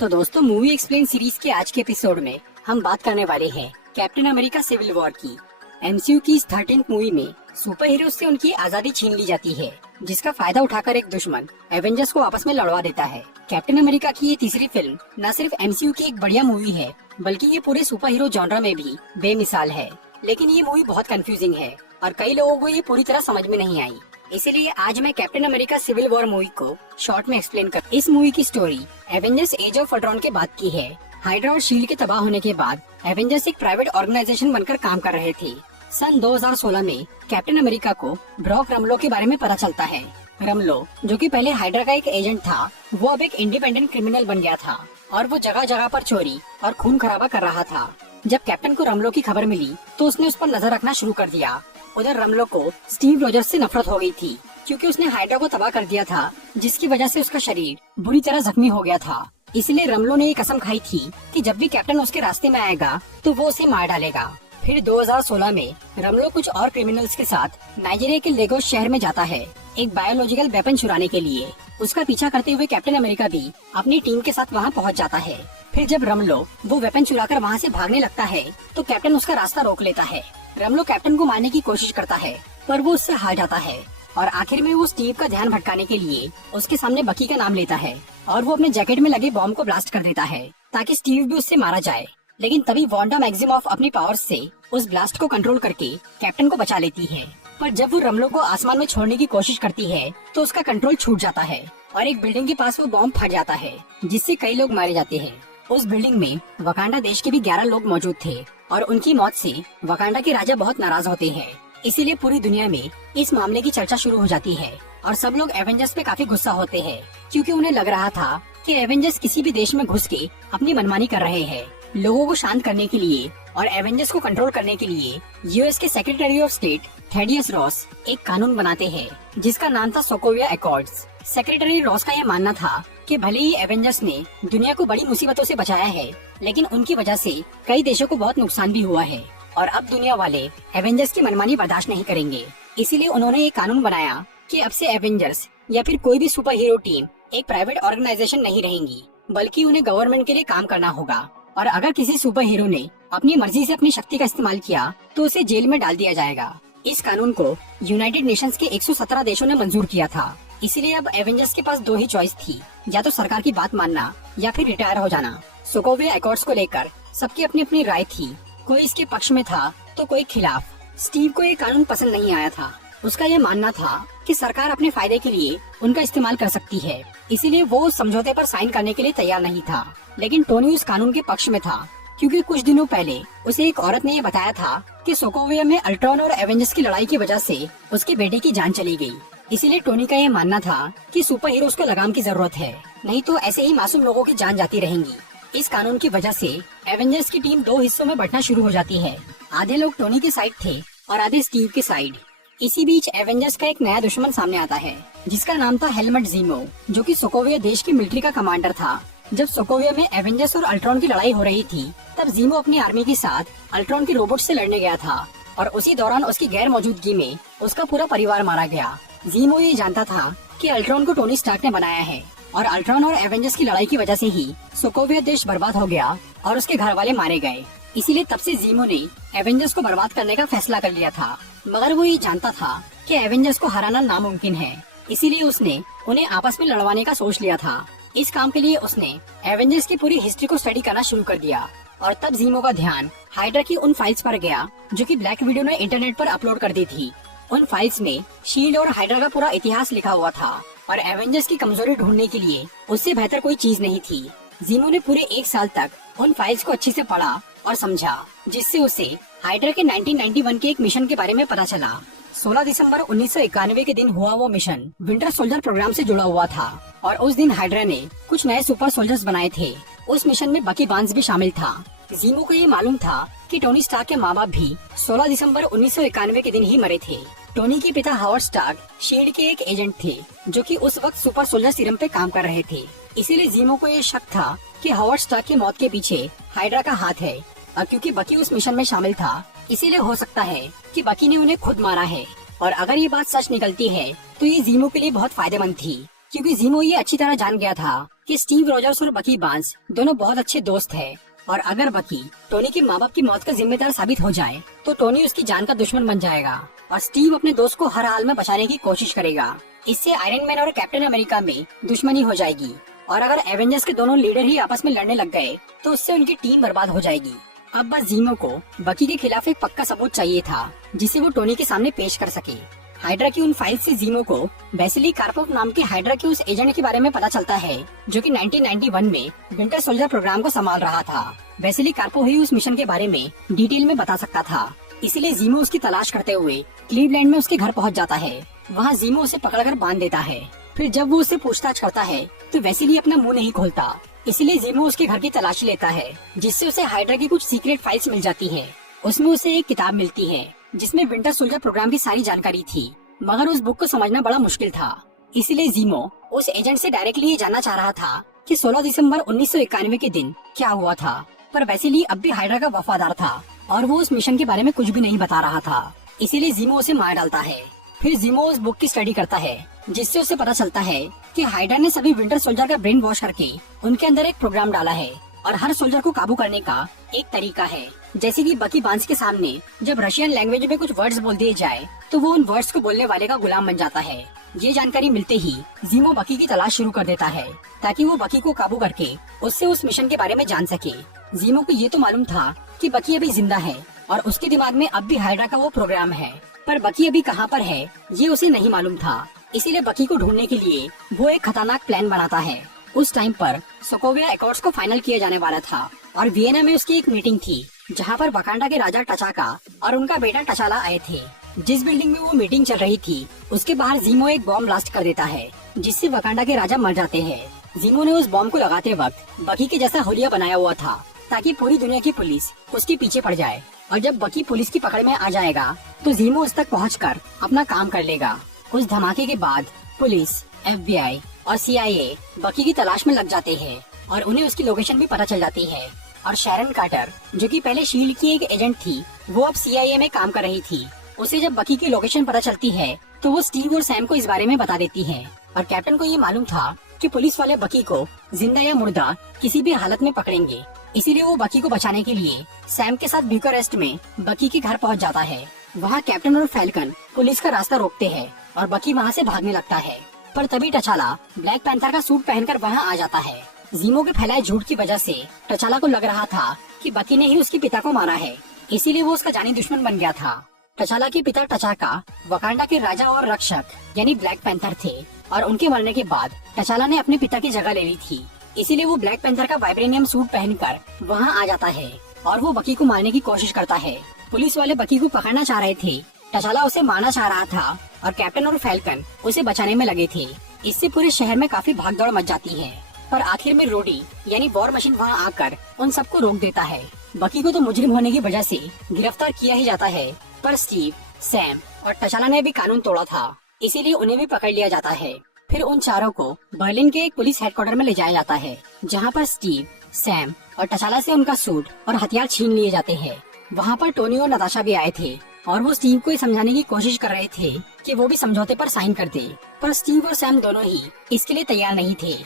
तो दोस्तों, movie explain series के आज के एपिसोड में हम बात करने वाले हैं कैप्टन अमेरिका सिविल वॉर की। एमसीयू की इस 13th मूवी में सुपर हीरो से उनकी आजादी छीन ली जाती है, जिसका फायदा उठाकर एक दुश्मन एवेंजर्स को आपस में लड़वा देता है। कैप्टन अमेरिका की ये तीसरी फिल्म न सिर्फ एमसीयू की एक बढ़िया मूवी है, बल्कि ये पूरे सुपर हीरो जॉनरा में भी बेमिसाल है। लेकिन ये मूवी बहुत कंफ्यूजिंग है और कई लोगों को ये पूरी तरह समझ में नहीं आई। इसीलिए आज मैं Captain America Civil War movie को शॉर्ट में एक्सप्लेन कर। इस मूवी की story Avengers Age of Ultron के बाद की है। हाइड्रा और शील्ड के तबाह होने के बाद एवेंजर्स एक प्राइवेट ऑर्गेनाइजेशन बनकर काम कर रहे थे। सन 2016 में कैप्टन अमेरिका को ब्रॉक रमलो के बारे में पता चलता है। रमलो, जो कि पहले हाइड्रा का एक एजेंट था, वो अब एक इंडिपेंडेंट क्रिमिनल बन गया था और वो जगह जगह पर चोरी और खून खराबा कर रहा था। जब कैप्टन को रमलो की खबर मिली तो उसने उस पर नजर रखना शुरू कर दिया। उधर रमलो को स्टीव रोजर्स से नफरत हो गई थी, क्योंकि उसने हाइड्रा को तबाह कर दिया था, जिसकी वजह से उसका शरीर बुरी तरह जख्मी हो गया था। इसलिए रमलो ने ये कसम खाई थी कि जब भी कैप्टन उसके रास्ते में आएगा तो वो उसे मार डालेगा। फिर 2016 में रमलो कुछ और क्रिमिनल्स के साथ नाइजीरिया के लेगोस शहर में जाता है एक बायोलॉजिकल वेपन चुराने के लिए। उसका पीछा करते हुए कैप्टन अमेरिका भी अपनी टीम के साथ वहाँ पहुँच जाता है। फिर जब रमलो वो वेपन चुराकर वहाँ से भागने लगता है तो कैप्टन उसका रास्ता रोक लेता है। रमलो कैप्टन को मारने की कोशिश करता है, पर वो उससे हार जाता है और आखिर में वो स्टीव का ध्यान भटकाने के लिए उसके सामने बकी का नाम लेता है और वो अपने जैकेट में लगे बॉम्ब को ब्लास्ट कर देता है ताकि स्टीव भी उससे मारा जाए। लेकिन तभी वांडा मैक्सिमॉफ अपनी पावर्स से उस ब्लास्ट को कंट्रोल करके कैप्टन को बचा लेती है। पर जब वो रमलो को आसमान में छोड़ने की कोशिश करती है तो उसका कंट्रोल छूट जाता है और एक बिल्डिंग के पास वो बॉम्ब फट जाता है, जिससे कई लोग मारे जाते हैं। उस बिल्डिंग में वकांडा देश के भी 11 लोग मौजूद थे और उनकी मौत से वकांडा के राजा बहुत नाराज होते हैं। इसीलिए पूरी दुनिया में इस मामले की चर्चा शुरू हो जाती है और सब लोग एवेंजर्स पे काफी गुस्सा होते हैं, क्योंकि उन्हें लग रहा था कि एवेंजर्स किसी भी देश में घुस के अपनी मनमानी कर रहे हैं। लोगों को शांत करने के लिए और एवेंजर्स को कंट्रोल करने के लिए यूएस के secretary of state Thaddeus Ross एक कानून बनाते हैं, जिसका नाम था सोकोविया एकॉर्ड्स। सेक्रेटरी रॉस का यह मानना था कि भले ही एवेंजर्स ने दुनिया को बड़ी मुसीबतों से बचाया है, लेकिन उनकी वजह से कई देशों को बहुत नुकसान भी हुआ है और अब दुनिया वाले एवेंजर्स की मनमानी बर्दाश्त नहीं करेंगे। इसीलिए उन्होंने एक कानून बनाया कि अब से एवेंजर्स या फिर कोई भी सुपर हीरो टीम एक प्राइवेट ऑर्गेनाइजेशन नहीं रहेंगी, बल्कि उन्हें गवर्नमेंट के लिए काम करना होगा। और अगर किसी सुपर हीरो ने अपनी मर्जी से अपनी शक्ति का इस्तेमाल किया तो उसे जेल में डाल दिया जाएगा। इस कानून को यूनाइटेड नेशंस के 117 देशों ने मंजूर किया था। इसीलिए अब एवेंजर्स के पास दो ही चॉइस थी, या तो सरकार की बात मानना या फिर रिटायर हो जाना। सोकोविया एकॉर्ड्स को लेकर सबकी अपनी अपनी राय थी, कोई इसके पक्ष में था तो कोई खिलाफ। स्टीव को ये कानून पसंद नहीं आया था। उसका ये मानना था कि सरकार अपने फायदे के लिए उनका इस्तेमाल कर सकती है, इसीलिए वो उस समझौते पर साइन करने के लिए तैयार नहीं था। लेकिन टोनी उस कानून के पक्ष में था, क्योंकि कुछ दिनों पहले उसे एक औरत ने ये बताया था कि सोकोविया में अल्ट्रॉन और एवेंजर्स की लड़ाई की वजह से उसके बेटे की जान चली गई। इसीलिए टोनी का ये मानना था कि सुपर हीरोज को लगाम की जरूरत है, नहीं तो ऐसे ही मासूम लोगों की जान जाती रहेंगी। इस कानून की वजह से एवेंजर्स की टीम दो हिस्सों में बंटना शुरू हो जाती है। आधे लोग टोनी के साइड थे और आधे स्टीव के साइड। इसी बीच एवेंजर्स का एक नया दुश्मन सामने आता है, जिसका नाम था हेलमेट जीमो, जो कि सोकोविया देश की मिलिट्री का कमांडर था। जब सोकोविया में एवेंजर्स और अल्ट्रॉन की लड़ाई हो रही थी, तब जीमो अपनी आर्मी के साथ अल्ट्रॉन के रोबोट से लड़ने गया था और उसी दौरान उसकी गैर मौजूदगी में उसका पूरा परिवार मारा गया। जीमो ये जानता था कि अल्ट्रॉन को टोनी स्टार्क ने बनाया है और अल्ट्रॉन और एवेंजर्स की लड़ाई की वजह से ही सोकोविया देश बर्बाद हो गया और उसके घर वाले मारे गए। इसीलिए तब से जीमो ने एवेंजर्स को बर्बाद करने का फैसला कर लिया था, मगर वो ये जानता था कि एवेंजर्स को हराना नामुमकिन है। इसीलिए उसने उन्हें आपस में लड़वाने का सोच लिया था। इस काम के लिए उसने एवेंजर्स की पूरी हिस्ट्री को स्टडी करना शुरू कर दिया और तब जीमो का ध्यान हाइड्रा की उन फाइल्स पर गया जो कि ब्लैक विडो ने इंटरनेट पर अपलोड कर दी थी। उन फाइल्स में शील्ड और हाइड्रा का पूरा इतिहास लिखा हुआ था और एवेंजर्स की कमजोरी ढूंढने के लिए उससे बेहतर कोई चीज नहीं थी। जीमो ने पूरे 1 साल तक उन फाइल्स को अच्छे से पढ़ा और समझा, जिससे उसे हाइड्रा के 1991 के एक मिशन के बारे में पता चला। 16 दिसंबर 1991 के दिन हुआ वो मिशन विंटर सोल्जर प्रोग्राम से जुड़ा हुआ था और उस दिन हाइड्रा ने कुछ नए सुपर सोल्जर्स बनाए थे। उस मिशन में बकी बार्न्स भी शामिल था। जीमो को ये मालूम था कि टोनी स्टार्क के माँ बाप भी 16 दिसंबर 1991 के दिन ही मरे थे। टोनी के पिता हावर्ड स्टार्क शील्ड के एक एजेंट थे, जो कि उस वक्त सुपर सोल्जर सीरम पे काम कर रहे थे। इसीलिए जीमो को ये शक था कि हावर्ड स्टार्क की मौत के पीछे हाइड्रा का हाथ है और क्योंकि बकी उस मिशन में शामिल था, इसीलिए हो सकता है कि बकी ने उन्हें खुद मारा है। और अगर ये बात सच निकलती है तो ये जीमो के लिए बहुत फायदेमंद थी, क्योंकि जीमो ये अच्छी तरह जान गया था कि स्टीव रॉजर्स और बकी बार्न्स दोनों बहुत अच्छे दोस्त हैं और अगर बकी टोनी के माँ बाप की मौत का जिम्मेदार साबित हो जाए तो टोनी उसकी जान का दुश्मन बन जाएगा और स्टीव अपने दोस्त को हर हाल में बचाने की कोशिश करेगा। इससे आयरन मैन और कैप्टन अमेरिका में दुश्मनी हो जाएगी और अगर एवेंजर्स के दोनों लीडर ही आपस में लड़ने लग गए तो उससे उनकी टीम बर्बाद हो जाएगी। अब बस जीमो को बकी के खिलाफ एक पक्का सबूत चाहिए था जिसे वो टोनी के सामने पेश कर सके। हाइड्रा की उन फाइल्स से जीमो को वेसिली कार्पोव नाम के हाइड्रा के उस एजेंट के बारे में पता चलता है जो कि 1991 में विंटर सोल्जर प्रोग्राम को संभाल रहा था। वेसिली कार्पोव ही उस मिशन के बारे में डिटेल में बता सकता था, इसलिए जीमो उसकी तलाश करते हुए क्लीवलैंड में उसके घर पहुंच जाता है। वहां जीमो उसे पकड़कर बांध देता है। फिर जब वो उससे पूछताछ करता है तो वेसिली अपना मुंह नहीं खोलता, इसलिए जीमो उसके घर की तलाशी लेता है जिससे उसे हाइड्रा की कुछ सीक्रेट फाइल्स मिल जाती है। उसमें उसे एक किताब मिलती है जिसमें विंटर सोल्जर प्रोग्राम की सारी जानकारी थी, मगर उस बुक को समझना बड़ा मुश्किल था। इसलिए जीमो उस एजेंट से डायरेक्टली ये जानना चाह रहा था कि 16 दिसंबर 1991 के दिन क्या हुआ था, पर वेसिली अब भी हाइड्रा का वफादार था और वो उस मिशन के बारे में कुछ भी नहीं बता रहा था। इसीलिए जीमो उसे मार डालता है। फिर जीमो उस बुक की स्टडी करता है जिससे उसे पता चलता है कि हाइड्रा ने सभी विंटर सोल्जर का ब्रेन वॉश करके उनके अंदर एक प्रोग्राम डाला है और हर सोल्जर को काबू करने का एक तरीका है। जैसे कि बकी बार्न्स के सामने जब रशियन लैंग्वेज में कुछ वर्ड्स बोल दिए जाए तो वो उन वर्ड्स को बोलने वाले का गुलाम बन जाता है। ये जानकारी मिलते ही जीमो बकी की तलाश शुरू कर देता है ताकि वो बकी को काबू करके उससे उस मिशन के बारे में जान सके। जीमो को ये तो मालूम था कि बकी अभी जिंदा है और उसके दिमाग में अब भी हाइड्रा का वो प्रोग्राम है, पर बकी अभी कहाँ पर है ये उसे नहीं मालूम था। इसीलिए बकी को ढूंढने के लिए वो एक खतरनाक प्लान बनाता है। उस टाइम पर सोकोविया एकॉर्ड्स को फाइनल किया जाने वाला था और वियना में उसकी एक मीटिंग थी जहाँ पर वकांडा के राजा टचाका और उनका बेटा टचाला आए थे। जिस बिल्डिंग में वो मीटिंग चल रही थी उसके बाहर जीमो एक बॉम्ब ब्लास्ट कर देता है जिससे वकांडा के राजा मर जाते हैं। जीमो ने उस बॉम्ब को लगाते वक्त बकी के जैसा हुलिया बनाया हुआ था ताकि पूरी दुनिया की पुलिस उसके पीछे पड़ जाए और जब बकी पुलिस की पकड़ में आ जाएगा तो जीमो उस तक पहुंचकर अपना काम कर लेगा। उस धमाके के बाद पुलिस, FBI और CIA बकी की तलाश में लग जाते हैं और उन्हें उसकी लोकेशन भी पता चल जाती है। और शैरन कार्टर जो कि पहले शील्ड की एक एजेंट थी वो अब CIA में काम कर रही थी। उसे जब बकी की लोकेशन पता चलती है तो वो स्टीव और सैम को इस बारे में बता देती है और कैप्टन को ये मालूम था कि पुलिस वाले बकी को जिंदा या मुर्दा किसी भी हालत में पकड़ेंगे। इसीलिए वो बकी को बचाने के लिए सैम के साथ ब्यूकारेस्ट में बकी के घर पहुंच जाता है। वहाँ कैप्टन और फैल्कन पुलिस का रास्ता रोकते हैं और बकी वहाँ से भागने लगता है, पर तभी टचाला ब्लैक पैंथर का सूट पहनकर वहाँ आ जाता है। जीमो के फैलाए झूठ की वजह से टचाला को लग रहा था कि बकी ने ही उसके पिता को मारा है, इसीलिए वो उसका जानी दुश्मन बन गया था। टचाला के पिता टचाका वकांडा के राजा और रक्षक यानी ब्लैक पैंथर थे और उनके मरने के बाद टचाला ने अपने पिता की जगह ले ली थी। इसीलिए वो ब्लैक पैंथर का वाइब्रेनियम सूट पहनकर वहाँ आ जाता है और वो बकी को मारने की कोशिश करता है। पुलिस वाले बकी को पकड़ना चाह रहे थे, टचाला उसे मारना चाह रहा था और कैप्टन और फैल्कन उसे बचाने में लगे थे। इससे पूरे शहर में काफी भागदौड़ मच जाती है, पर आखिर में रोडी यानी वॉर मशीन वहाँ आकर उन सबको रोक देता है। बकी को तो मुजरिम होने की वजह से गिरफ्तार किया ही जाता है, पर स्टीव, सैम और टचाला ने भी कानून तोड़ा था, इसीलिए उन्हें भी पकड़ लिया जाता है। फिर उन चारों को बर्लिन के एक पुलिस हेडक्वार्टर में ले जाया जाता है जहाँ पर स्टीव, सैम और टचाला से उनका सूट और हथियार छीन लिए जाते हैं। वहाँ पर टोनी और नताशा भी आए थे और वो स्टीव को ये समझाने की कोशिश कर रहे थे कि वो भी समझौते पर साइन कर दे, पर स्टीव और सैम दोनों ही इसके लिए तैयार नहीं थे।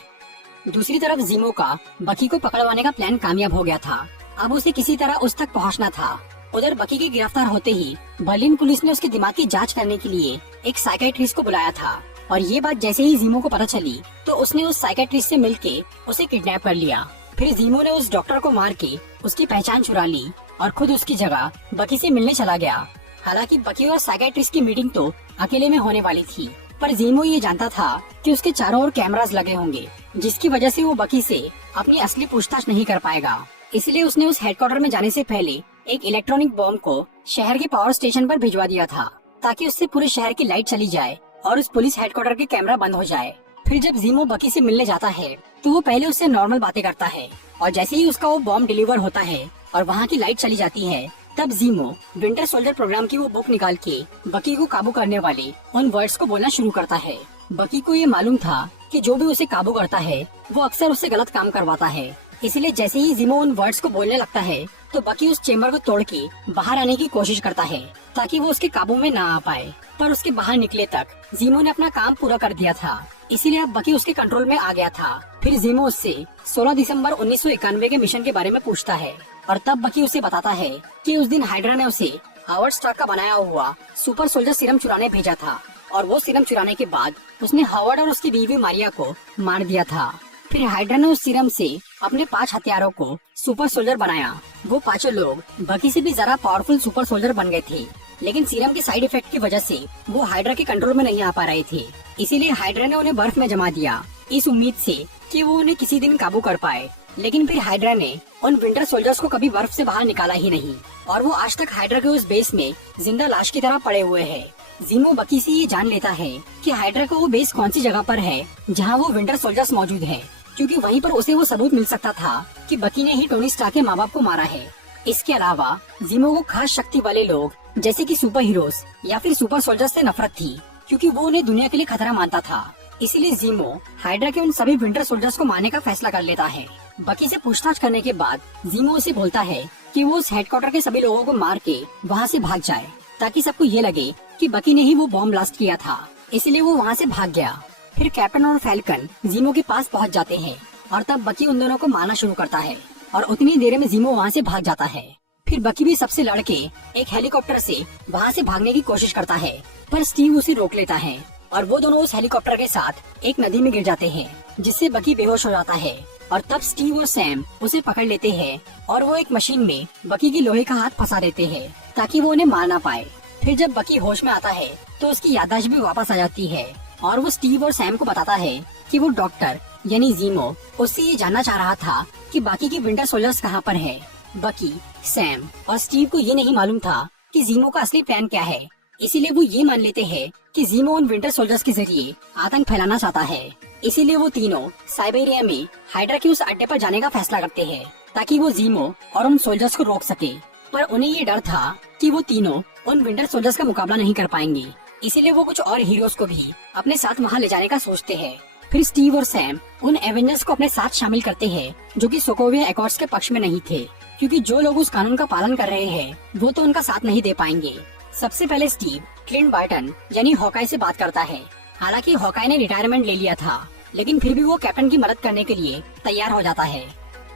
दूसरी तरफ जीमो का बकी को पकड़वाने का प्लान कामयाब हो गया था। अब उसे किसी तरह उस तक पहुँचना था। उधर बकी के गिरफ्तार होते ही बर्लिन पुलिस ने उसके दिमाग की जांच करने के लिए एक साइकेट्रिस्ट को बुलाया था और ये बात जैसे ही जीमो को पता चली तो उसने उस साइकेट्रिस्ट से मिलके उसे किडनैप कर लिया। फिर जीमो ने उस डॉक्टर को मार के उसकी पहचान चुरा ली और खुद उसकी जगह बकी से मिलने चला गया। हालांकि बकी और साइकेट्रिस्ट की मीटिंग तो अकेले में होने वाली थी, पर जीमो ये जानता था कि उसके चारों ओर कैमरास लगे होंगे जिसकी वजह से वो बकी से अपनी असली पूछताछ नहीं कर पाएगा। इसलिए उसने उस हेडक्वार्टर में जाने से पहले एक इलेक्ट्रॉनिक बॉम्ब को शहर के पावर स्टेशन पर भिजवा दिया था ताकि उससे पूरे शहर की लाइट चली जाए और उस पुलिस हेडक्वार्टर के कैमरा बंद हो जाए। फिर जब जीमो बकी से मिलने जाता है तो वो पहले उससे नॉर्मल बातें करता है और जैसे ही उसका वो बॉम्ब डिलीवर होता है और वहाँ की लाइट चली जाती है तब जीमो विंटर सोल्जर प्रोग्राम की वो बुक निकाल के बकी को काबू करने वाले उन वर्ड्स को बोलना शुरू करता है। बकी को ये मालूम था कि जो भी उसे काबू करता है वो अक्सर उससे गलत काम करवाता है, इसलिए जैसे ही जीमो उन वर्ड्स को बोलने लगता है तो बकी उस चेम्बर को तोड़ के बाहर आने की कोशिश करता है। ताकि वो उसके काबू में ना आ पाए। पर उसके बाहर निकले तक जीमो ने अपना काम पूरा कर दिया था, इसीलिए अब बकी उसके कंट्रोल में आ गया था। फिर जीमो उससे 16 दिसंबर 1991 के मिशन के बारे में पूछता है और तब बकी उसे बताता है कि उस दिन हाइड्रा ने उसे हावर्ड स्टार्क का बनाया हुआ सुपर सोल्जर सीरम चुराने भेजा था और वो सीरम चुराने के बाद उसने हावर्ड और उसकी बीवी मारिया को मार दिया था। फिर हाइड्रा ने उस सीरम से अपने 5 हथियारों को सुपर सोल्जर बनाया। वो पांचों लोग बकी से भी ज्यादा पावरफुल सुपर सोल्जर बन गए थे, लेकिन सीरम के साइड इफेक्ट की वजह से वो हाइड्रा के कंट्रोल में नहीं आ पा रहे थे। इसीलिए हाइड्रा ने उन्हें बर्फ में जमा दिया, इस उम्मीद से कि वो उन्हें किसी दिन काबू कर पाए। लेकिन फिर हाइड्रा ने उन विंटर सोल्जर्स को कभी बर्फ से बाहर निकाला ही नहीं और वो आज तक हाइड्रा के उस बेस में जिंदा लाश की तरह पड़े हुए हैं। जीमो बकी से ये जान लेता है कि हाइड्रा का वो बेस कौन सी जगह पर है जहाँ वो विंटर सोल्जर्स मौजूद हैं, क्योंकि वहीं पर उसे वो सबूत मिल सकता था कि बकी ने ही टोनी स्टार्क के माँ बाप को मारा है। इसके अलावा जीमो को खास शक्ति वाले लोग जैसे कि सुपर हीरोज या फिर सुपर सोल्जर्स से नफरत थी, क्योंकि वो उन्हें दुनिया के लिए खतरा मानता था। इसीलिए जीमो हाइड्रा के उन सभी विंटर सोल्जर्स को मारने का फैसला कर लेता है। बकी से पूछताछ करने के बाद जीमो उसे बोलता है कि वो उस हेडक्वार्टर के सभी लोगों को मार के वहाँ से भाग जाए, ताकि सबको ये लगे कि बकी ने ही वो बॉम्ब ब्लास्ट किया था। इसलिए वो वहाँ से भाग गया। फिर कैप्टन और फैल्कन जीमो के पास पहुँच जाते हैं और तब बकी उन दोनों को मारना शुरू करता है और उतनी देर में जीमो वहाँ से भाग जाता है। फिर बकी भी सबसे लड़के एक हेलीकॉप्टर से वहाँ से भागने की कोशिश करता है, पर स्टीव उसे रोक लेता है और वो दोनों उस हेलीकॉप्टर के साथ एक नदी में गिर जाते हैं, जिससे बकी बेहोश हो जाता है। और तब स्टीव और सैम उसे पकड़ लेते हैं और वो एक मशीन में बकी की लोहे का हाथ फंसा देते हैं ताकि वो उन्हें मार ना पाए। फिर जब बकी होश में आता है तो उसकी याददाश्त भी वापस आ जाती है और वो स्टीव और सैम को बताता है कि वो डॉक्टर यानी जीमो उससे ये जानना चाह रहा था कि बाकी के विंटर सोल्जर्स कहाँ पर है। बकी, सैम और स्टीव को ये नहीं मालूम था कि जीमो का असली प्लान क्या है, इसीलिए वो ये मान लेते हैं कि जीमो उन विंटर सोल्जर्स के जरिए आतंक फैलाना चाहता है। इसीलिए वो तीनों साइबेरिया में हाइड्रा के उस अड्डे पर जाने का फैसला करते हैं ताकि वो जीमो और उन सोल्जर्स को रोक सके। पर उन्हें ये डर था कि वो तीनों उन विंटर सोल्जर्स का मुकाबला नहीं कर पाएंगे, इसीलिए वो कुछ और हीरोज को भी अपने साथ वहाँ ले जाने का सोचते हैं। फिर स्टीव और सैम उन एवेंजर्स को अपने साथ शामिल करते हैं जो कि सोकोविया एकॉर्ड्स के पक्ष में नहीं थे, क्योंकि जो लोग उस कानून का पालन कर रहे हैं वो तो उनका साथ नहीं दे पाएंगे। सबसे पहले स्टीव क्लिंट बार्टन यानी हॉकाई से बात करता है। हालांकि हॉकाई ने रिटायरमेंट ले लिया था, लेकिन फिर भी वो कैप्टन की मदद करने के लिए तैयार हो जाता है।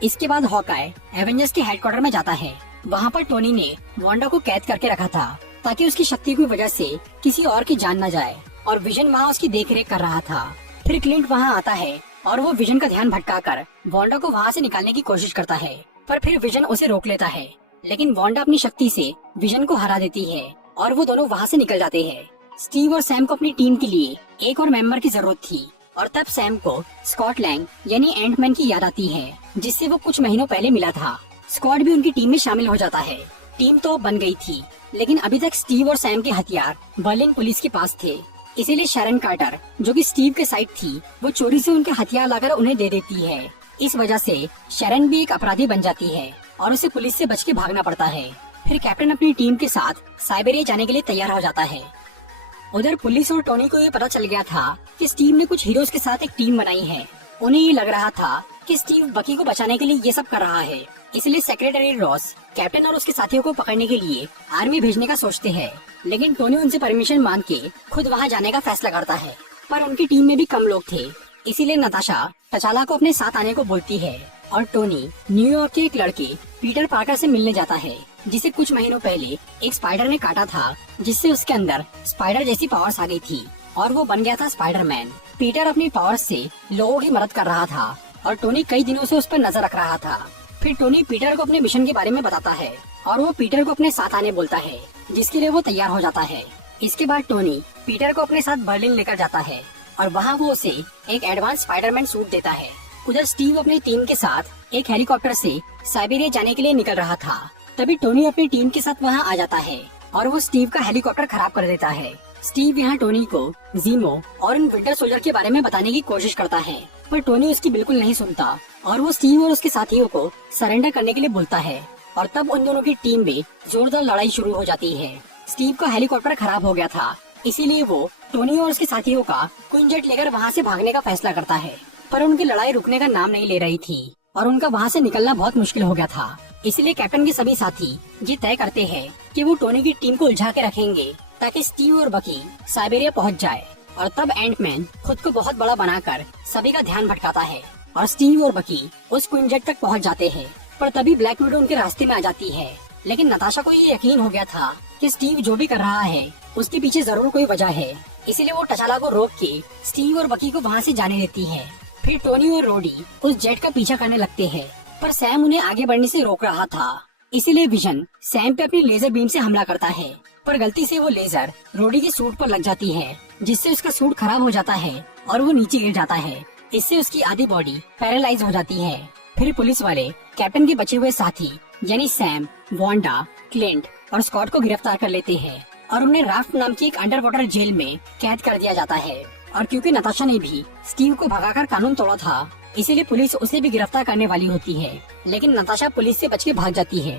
इसके बाद हॉकाई एवेंजर्स के हेडक्वार्टर में जाता है। वहाँ पर टोनी ने वांडा को कैद करके रखा था ताकि उसकी शक्ति की वजह से किसी और की जान न जाए, और विजन वहाँ उसकी देखरेख कर रहा था। फिर क्लिंट वहाँ आता है और वो विजन का ध्यान भटकाकर वांडा को वहाँ से निकालने की कोशिश करता है, पर फिर विजन उसे रोक लेता है। लेकिन वांडा अपनी शक्ति से विजन को हरा देती है और वो दोनों वहाँ से निकल जाते हैं। स्टीव और सैम को अपनी टीम के लिए एक और मेंबर की जरूरत थी और तब सैम को स्कॉट लैंग यानी एंटमैन की याद आती है, जिससे वो कुछ महीनों पहले मिला था। स्कॉट भी उनकी टीम में शामिल हो जाता है। टीम तो बन गई थी, लेकिन अभी तक स्टीव और सैम के हथियार बर्लिन पुलिस के पास थे। इसीलिए शैरन कार्टर, जो कि स्टीव के साइड थी, वो चोरी से उनके हथियार लाकर उन्हें दे देती है। इस वजह से शैरन भी एक अपराधी बन जाती है और उसे पुलिस से बच के भागना पड़ता है। फिर कैप्टन अपनी टीम के साथ साइबेरिया जाने के लिए तैयार हो जाता है। उधर पुलिस और टोनी को ये पता चल गया था कि स्टीव ने कुछ हीरोज के साथ एक टीम बनाई है। उन्हें ये लग रहा था कि स्टीव बकी को बचाने के लिए ये सब कर रहा है, इसलिए सेक्रेटरी रॉस कैप्टन और उसके साथियों को पकड़ने के लिए आर्मी भेजने का सोचते हैं। लेकिन टोनी उनसे परमिशन मांग के खुद वहाँ जाने का फैसला करता है, पर उनकी टीम में भी कम लोग थे, इसीलिए नताशा तचाला को अपने साथ आने को बोलती है और टोनी न्यूयॉर्क के एक लड़के पीटर पार्कर से मिलने जाता है, जिसे कुछ महीनों पहले एक स्पाइडर ने काटा था, जिससे उसके अंदर स्पाइडर जैसी पावर्स आ गई थी और वो बन गया था स्पाइडरमैन। पीटर अपनी पावर्स से लोगों की मदद कर रहा था और टोनी कई दिनों से उस पर नजर रख रहा था। फिर टोनी पीटर को अपने मिशन के बारे में बताता है और वो पीटर को अपने साथ आने बोलता है, जिसके लिए वो तैयार हो जाता है। इसके बाद टोनी पीटर को अपने साथ बर्लिन लेकर जाता है और वहाँ वो उसे एक एडवांस स्पाइडरमैन सूट देता है। उधर स्टीव अपनी टीम के साथ एक हेलीकॉप्टर से साइबेरिया जाने के लिए निकल रहा था। तभी टोनी अपनी टीम के साथ वहाँ आ जाता है और वो स्टीव का हेलीकॉप्टर खराब कर देता है। स्टीव यहाँ टोनी को जीमो और उन विंटर सोल्जर के बारे में बताने की कोशिश करता है, पर टोनी उसकी बिल्कुल नहीं सुनता और वो स्टीव और उसके साथियों को सरेंडर करने के लिए बोलता है। और तब उन दोनों की टीम में जोरदार लड़ाई शुरू हो जाती है। स्टीव का हेलीकॉप्टर खराब हो गया था, इसीलिए वो टोनी और उसके साथियों का क्वीन जेट लेकर वहाँ से भागने का फैसला करता है, पर उनकी लड़ाई रुकने का नाम नहीं ले रही थी और उनका वहाँ से निकलना बहुत मुश्किल हो गया था। इसलिए कैप्टन के सभी साथी ये तय करते हैं कि वो टोनी की टीम को उलझा के रखेंगे ताकि स्टीव और बकी साइबेरिया पहुँच जाए। और तब एंटमैन खुद को बहुत बड़ा बनाकर सभी का ध्यान भटकाता है और स्टीव और बकी उस क्विंजेट तक पहुँच जाते हैं। पर तभी ब्लैक विडो उनके रास्ते में आ जाती है। लेकिन नताशा को ये यकीन हो गया था कि स्टीव जो भी कर रहा है उसके पीछे जरूर कोई वजह है। इसीलिए वो टचाला को रोक के स्टीव और बकी को वहाँ से जाने देती है। फिर टोनी और रोडी उस जेट का पीछा करने लगते हैं, पर सैम उन्हें आगे बढ़ने से रोक रहा था। इसीलिए विजन सैम पे अपनी लेजर बीम से हमला करता है, पर गलती से वो लेजर रोडी के सूट पर लग जाती है, जिससे उसका सूट खराब हो जाता है और वो नीचे गिर जाता है। इससे उसकी आधी बॉडी पैरालाइज हो जाती है। फिर पुलिस वाले कैप्टन के बचे हुए साथी यानी सैम, वांडा, क्लिंट और स्कॉट को गिरफ्तार कर लेते हैं और उन्हें राफ्ट नाम की एक अंडर वाटर जेल में कैद कर दिया जाता है। और क्योंकि नताशा ने भी स्टीव को भगाकर कानून तोड़ा था, इसीलिए पुलिस उसे भी गिरफ्तार करने वाली होती है, लेकिन नताशा पुलिस से बच के भाग जाती है।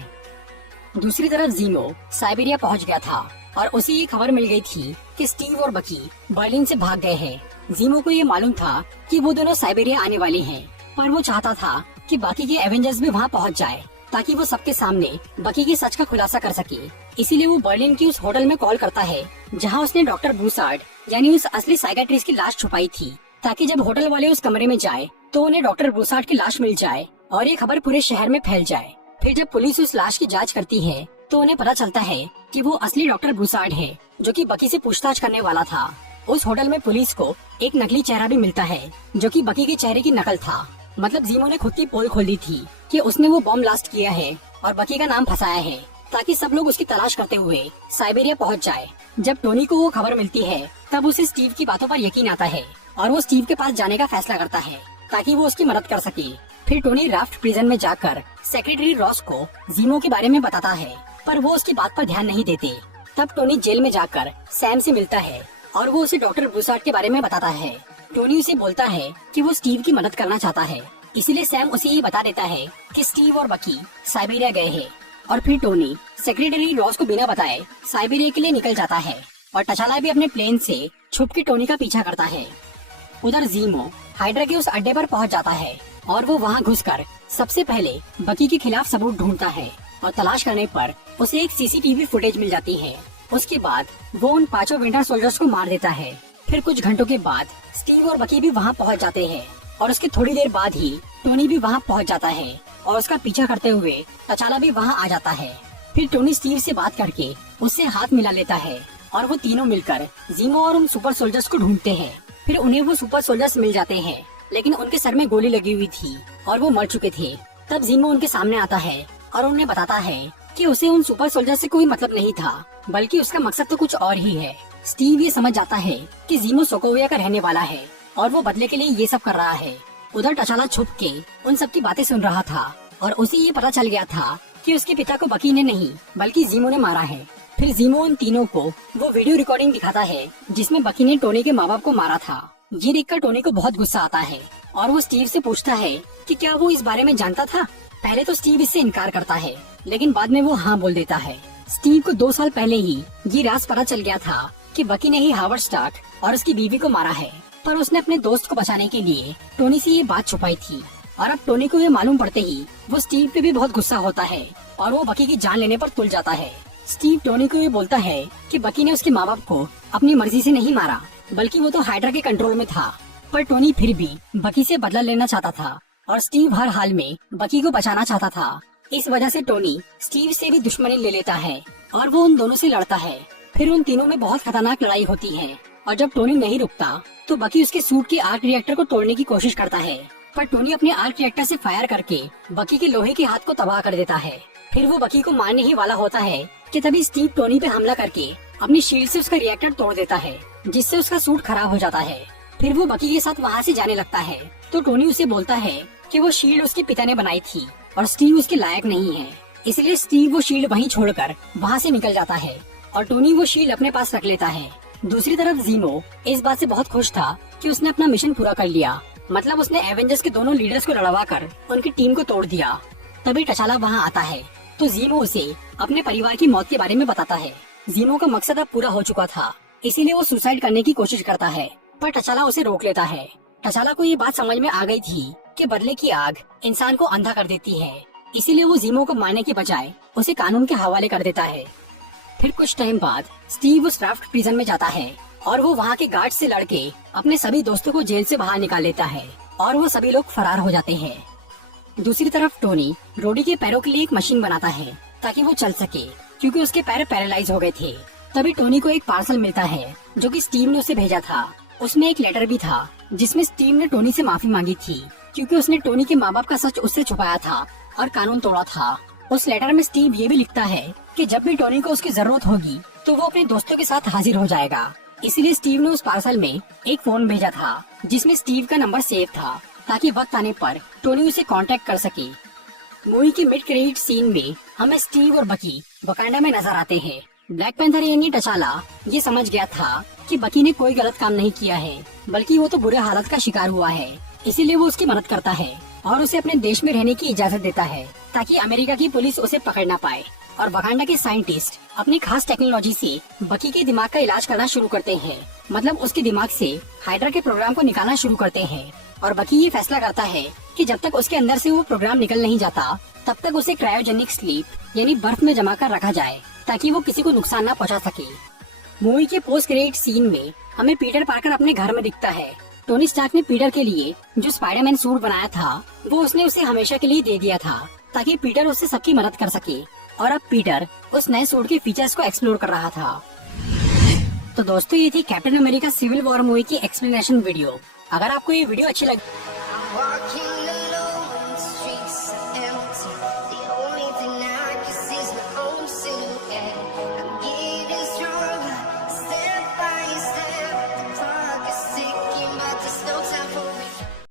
दूसरी तरफ जीमो साइबेरिया पहुंच गया था और उसे ये खबर मिल गई थी कि स्टीव और बकी बर्लिन से भाग गए हैं। जीमो को ये मालूम था कि वो दोनों साइबेरिया आने वाले हैं, पर वो चाहता था कि बाकी के एवेंजर्स भी वहाँ पहुँच जाए ताकि वो सबके सामने बकी के सच का खुलासा कर सके। इसीलिए वो बर्लिन की उस होटल में कॉल करता है जहाँ उसने डॉक्टर ब्रूसार्ड यानी उस असली साइकेट्रिस्ट की लाश छुपाई थी, ताकि जब होटल वाले उस कमरे में जाए तो उन्हें डॉक्टर ब्रूसार्ड की लाश मिल जाए और ये खबर पूरे शहर में फैल जाए। फिर जब पुलिस उस लाश की जांच करती है तो उन्हें पता चलता है कि वो असली डॉक्टर ब्रूसार्ड है, जो कि बकी से पूछताछ करने वाला था। उस होटल में पुलिस को एक नकली चेहरा भी मिलता है जो कि बकी के चेहरे की नकल था। मतलब जीमो ने खुद की पोल खोल दी थी कि उसने वो बॉम्ब ब्लास्ट किया है और बकी का नाम फंसाया है, ताकि सब लोग उसकी तलाश करते हुए साइबेरिया पहुंच जाए। जब टोनी को वो खबर मिलती है तब उसे स्टीव की बातों पर यकीन आता है और वो स्टीव के पास जाने का फैसला करता है ताकि वो उसकी मदद कर सके। फिर टोनी राफ्ट प्रिजन में जाकर सेक्रेटरी रॉस को जीमो के बारे में बताता है, पर वो उसकी बात पर ध्यान नहीं देते। तब टोनी जेल में जाकर सैम से मिलता है और वो उसे डॉक्टर ब्रूसार्ड के बारे में बताता है। टोनी उसे बोलता है कि वो स्टीव की मदद करना चाहता है, इसीलिए सैम उसे ये बता देता है कि स्टीव और बकी साइबेरिया गए हैं। और फिर टोनी सेक्रेटरी रॉस को बिना बताए साइबेरिया के लिए निकल जाता है और टचाला भी अपने प्लेन से छुप के टोनी का पीछा करता है। उधर जीमो हाइड्रा के उस अड्डे पर पहुंच जाता है और वो वहां घुसकर सबसे पहले बकी के खिलाफ सबूत ढूंढता है और तलाश करने पर उसे एक सीसीटीवी फुटेज मिल जाती है। उसके बाद वो उन 5 विंटर सोल्जर्स को मार देता है। फिर कुछ घंटों के बाद स्टीव और बकी भी वहाँ पहुँच जाते हैं और उसके थोड़ी देर बाद ही टोनी भी वहाँ पहुँच जाता है और उसका पीछा करते हुए टचाला भी वहाँ आ जाता है। फिर टोनी स्टीव से बात करके उससे हाथ मिला लेता है और वो तीनों मिलकर जीमो और उन सुपर सोल्जर्स को ढूंढते हैं। फिर उन्हें वो सुपर सोल्जर्स मिल जाते हैं, लेकिन उनके सर में गोली लगी हुई थी और वो मर चुके थे। तब जीमो उनके सामने आता है और उन्हें बताता है कि उसे उन सुपर सोल्जर से कोई मतलब नहीं था, बल्कि उसका मकसद तो कुछ और ही है। स्टीव ये समझ जाता है कि जीमो सोकोविया का रहने वाला है और वो बदले के लिए ये सब कर रहा है। उधर टचाला छुप के उन सब की बातें सुन रहा था और उसे ये पता चल गया था कि उसके पिता को बकी ने नहीं बल्कि जीमो ने मारा है। फिर जीमो उन तीनों को वो वीडियो रिकॉर्डिंग दिखाता है जिसमें बकी ने टोनी के माँ बाप को मारा था। ये देखकर टोनी को बहुत गुस्सा आता है और वो स्टीव से पूछता है कि क्या वो इस बारे में जानता था। पहले तो स्टीव इससे इनकार करता है, लेकिन बाद में वो हाँ बोल देता है। स्टीव को 2 साल पहले ही ये राज पता चल गया था कि बकी ने ही हावर्ड स्टार्क और उसकी बीवी को मारा है, पर उसने अपने दोस्त को बचाने के लिए टोनी से ये बात छुपाई थी। और अब टोनी को ये मालूम पड़ते ही वो स्टीव पे भी बहुत गुस्सा होता है और वो बकी की जान लेने पर तुल जाता है। स्टीव टोनी को ये बोलता है कि बकी ने उसके माँ बाप को अपनी मर्जी से नहीं मारा, बल्कि वो तो हाइड्रा के कंट्रोल में था। पर टोनी फिर भी बकी से बदला लेना चाहता था और स्टीव हर हाल में बकी को बचाना चाहता था। इस वजह से टोनी स्टीव से भी दुश्मनी ले लेता है और वो उन दोनों से लड़ता है। फिर उन तीनों में बहुत खतरनाक लड़ाई होती है और जब टोनी नहीं रुकता तो बकी उसके सूट के आर्क रिएक्टर को तोड़ने की कोशिश करता है, पर टोनी अपने आर्क रिएक्टर से फायर करके बकी के लोहे के हाथ को तबाह कर देता है। फिर वो बकी को मारने ही वाला होता है कि तभी स्टीव टोनी पे हमला करके अपनी शील्ड से उसका रिएक्टर तोड़ देता है, जिससे उसका सूट खराब हो जाता है। फिर वो बकी के साथ वहाँ से जाने लगता है तो टोनी उसे बोलता है कि वो शील्ड उसके पिता ने बनाई थी और स्टीव उसके लायक नहीं है। इसलिए स्टीव वो शील्ड वहीं छोड़कर वहाँ से निकल जाता है और टोनी वो शील्ड अपने पास रख लेता है। दूसरी तरफ जीमो इस बात से बहुत खुश था कि उसने अपना मिशन पूरा कर लिया, मतलब उसने एवेंजर्स के दोनों लीडर्स को लड़वा कर उनकी टीम को तोड़ दिया। तभी टचाला वहाँ आता है तो जीमो उसे अपने परिवार की मौत के बारे में बताता है। जीमो का मकसद अब पूरा हो चुका था, इसीलिए वो सुसाइड करने की कोशिश करता है, पर टचाला उसे रोक लेता है। टचाला को ये बात समझ में आ गई थी के बदले की आग इंसान को अंधा कर देती है, इसीलिए वो जीमो को मारने के बजाय उसे कानून के हवाले कर देता है। फिर कुछ टाइम बाद स्टीव उस ड्राफ्ट प्रिजन में जाता है और वो वहाँ के गार्ड से लड़के अपने सभी दोस्तों को जेल से बाहर निकाल लेता है और वो सभी लोग फरार हो जाते हैं। दूसरी तरफ टोनी रोडी के पैरों के लिए एक मशीन बनाता है ताकि वो चल सके, क्योंकि उसके पैर पैरालाइज हो गए थे। तभी टोनी को एक पार्सल मिलता है जो कि स्टीव ने उसे भेजा था। उसमें एक लेटर भी था जिसमें स्टीव ने टोनी से माफी मांगी थी, क्योंकि उसने टोनी के माँ बाप का सच उससे छुपाया था और कानून तोड़ा था। उस लेटर में स्टीव ये भी लिखता है कि जब भी टोनी को उसकी जरूरत होगी तो वो अपने दोस्तों के साथ हाजिर हो जाएगा। इसीलिए स्टीव ने उस पार्सल में एक फोन भेजा था जिसमें स्टीव का नंबर सेव था, ताकि वक्त आने पर टोनी उसे कांटेक्ट कर सके। मूवी के मिड क्रेडिट सीन में हमें स्टीव और बकी वकांडा में नजर आते हैं। ब्लैक पैंथर यानी टचाला ये समझ गया था कि बकी ने कोई गलत काम नहीं किया है, बल्कि वो तो बुरे हालत का शिकार हुआ है। इसीलिए वो उसकी मदद करता है और उसे अपने देश में रहने की इजाजत देता है ताकि अमेरिका की पुलिस उसे पकड़ ना पाए। और वकांडा के साइंटिस्ट अपनी खास टेक्नोलॉजी से बकी के दिमाग का इलाज करना शुरू करते हैं, मतलब उसके दिमाग से हाइड्रा के प्रोग्राम को निकालना शुरू करते हैं। और बकी ये फैसला करता है कि जब तक उसके अंदर से वो प्रोग्राम निकल नहीं जाता तब तक उसे क्रायोजेनिक स्लीप यानी बर्फ में जमा कर रखा जाए ताकि वो किसी को नुकसान न पहुंचा सके। मूवी के पोस्ट क्रेडिट सीन में हमें पीटर पार्कर अपने घर में दिखता है। टोनी स्टार्क ने पीटर के लिए जो स्पाइडरमैन सूट बनाया था वो उसने उसे हमेशा के लिए दे दिया था ताकि पीटर उससे सबकी मदद कर सके। और अब पीटर उस नए सूट के फीचर्स को एक्सप्लोर कर रहा था। तो दोस्तों ये थी Captain America Civil War movie की एक्सप्लेनेशन वीडियो। अगर आपको ये वीडियो अच्छी लगी